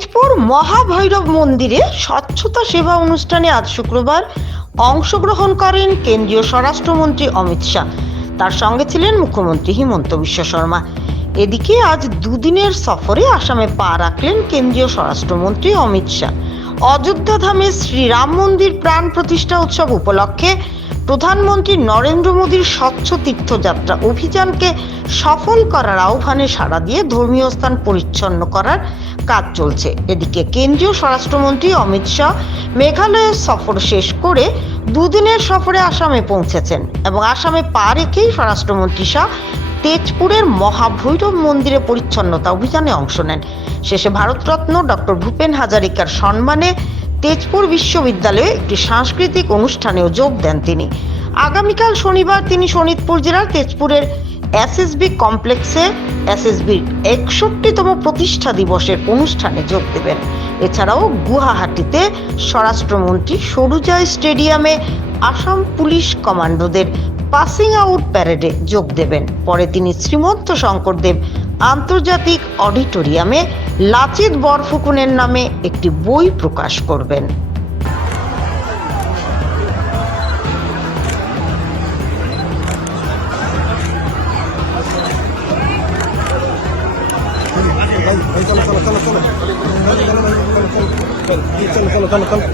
তেজপুর মহাভৈরব মন্দিরে স্বচ্ছতা সেবা অনুষ্ঠানে আজ শুক্রবার অংশগ্রহণ করেন কেন্দ্রীয় স্বরাষ্ট্রমন্ত্রী অমিত শাহ। তার সঙ্গে ছিলেন মুখ্যমন্ত্রী হিমন্ত বিশ্ব শর্মা। এদিকে আজ দুদিনের সফরে আসামে পা রাখলেন কেন্দ্রীয় স্বরাষ্ট্রমন্ত্রী অমিত শাহ। অযোধ্যা ধামে শ্রীরাম মন্দির প্রাণ প্রতিষ্ঠা উৎসব উপলক্ষে প্রধানমন্ত্রী নরেন্দ্র মোদীর স্বচ্ছ তীর্থযাত্রা অভিযানকে সফল করার আহ্বানে সাড়া দিয়ে ধর্মীয় স্থান পরিচ্ছন্ন করার কাজ চলছে। এদিকে কেন্দ্রীয় স্বরাষ্ট্রমন্ত্রী অমিত শাহ মেঘালয়ের সফর শেষ করে দুদিনের সফরে আসামে পৌঁছেছেন এবং আসামে পা রেখেই স্বরাষ্ট্রমন্ত্রী শাহ তেজপুরের মহাভৈরব মন্দিরে পরিচ্ছন্নতা অভিযানে অংশ নেন। শেষে ভারতরত্ন ডক্টর ভূপেন হাজারিকার সম্মানে তেজপুর বিশ্ববিদ্যালয়ে একটি সাংস্কৃতিক অনুষ্ঠানেও যোগ দেন তিনি। আগামীকাল শনিবার তিনি শোনিতপুর জেলার তেজপুরের এসএসবি কমপ্লেক্সে এসএসবির একষট্টিতম প্রতিষ্ঠা দিবসের অনুষ্ঠানে যোগ দেবেন। এছাড়াও গুয়াহাটিতে স্বরাষ্ট্রমন্ত্রী সরুজাই স্টেডিয়ামে আসাম পুলিশ কমান্ডোদের পাসিং আউট প্যারেডে যোগ দেবেন পরে তিনি শ্রীমন্ত শঙ্করদেব আন্তর্জাতিক অডিটোরিয়ামে লাচিত বরফুকুনের নামে একটি বই প্রকাশ করবেন চলো চলো চলো চলো